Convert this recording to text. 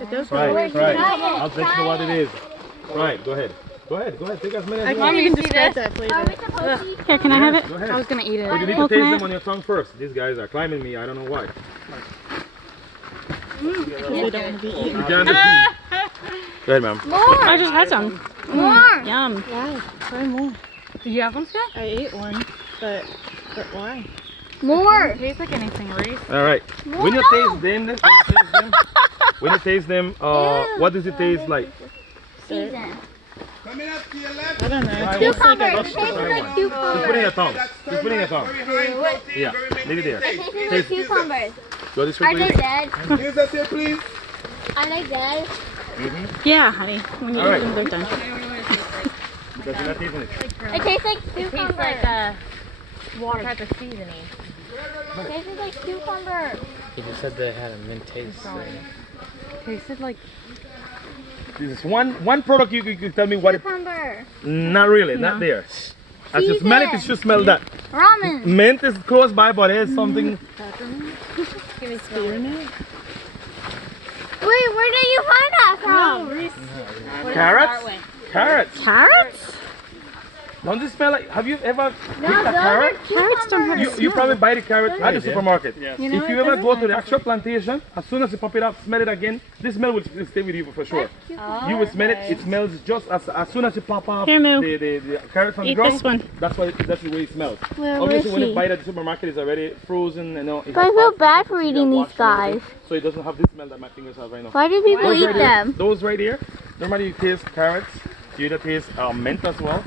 It does. Right. I'll let you know what it is. Right, go ahead. Go ahead. Take as many as you want. You can describe that flavor. Here, can I have it? Go ahead. I was gonna eat it. But you need to taste them on your tongue first. These guys are climbing me. I don't know why. They don't want to be eaten. You can't just Go ahead, ma'am. I just had some. Yum. Wow, try more. Did you have one, Scott? I ate one, but why? More. It tastes like anything, Reese. All right. When you taste them, what does it taste like? I don't know. It tastes Try like one. a Just put it in your tongue. Yeah. Leave it there. Taste Cucumbers. Go this way, Are they please. dead? Use that here, please. Are they dead? Yeah, honey. When you All eat right. them, they're done. Because you're not tasting it. It tastes like Tastes cucumber. like a water type of seasoning. It tastes like cucumber. He just said they had a mint taste. Tasted like This is one product you could tell me what it. Cucumber. Not really, not there. As you smell it, you should smell that. Ramen. Mint is close by, but there's something. spearmint. Wait, where did you find that from? Carrots? Carrots. Carrots? Don't they smell like? Have you ever picked No, a those are carrot? Carrots don't have a You smell. probably buy the carrot at the supermarket. You If know, you it ever doesn't go to have the actual plantation, as soon as you pop it up, smell it again, this smell will stay with you for sure. You will smell it. It smells just as soon as you pop up Here, Moo. the carrot from the Eat ground. this one. That's the way it smells. Where Obviously, is when you he? buy it at the supermarket, it's already frozen. You know. But I feel bad for eating these guys. So it doesn't have this smell that my fingers have right now. Why do people Those eat right here, them? those right here. Normally you taste carrots. You either taste mint as well.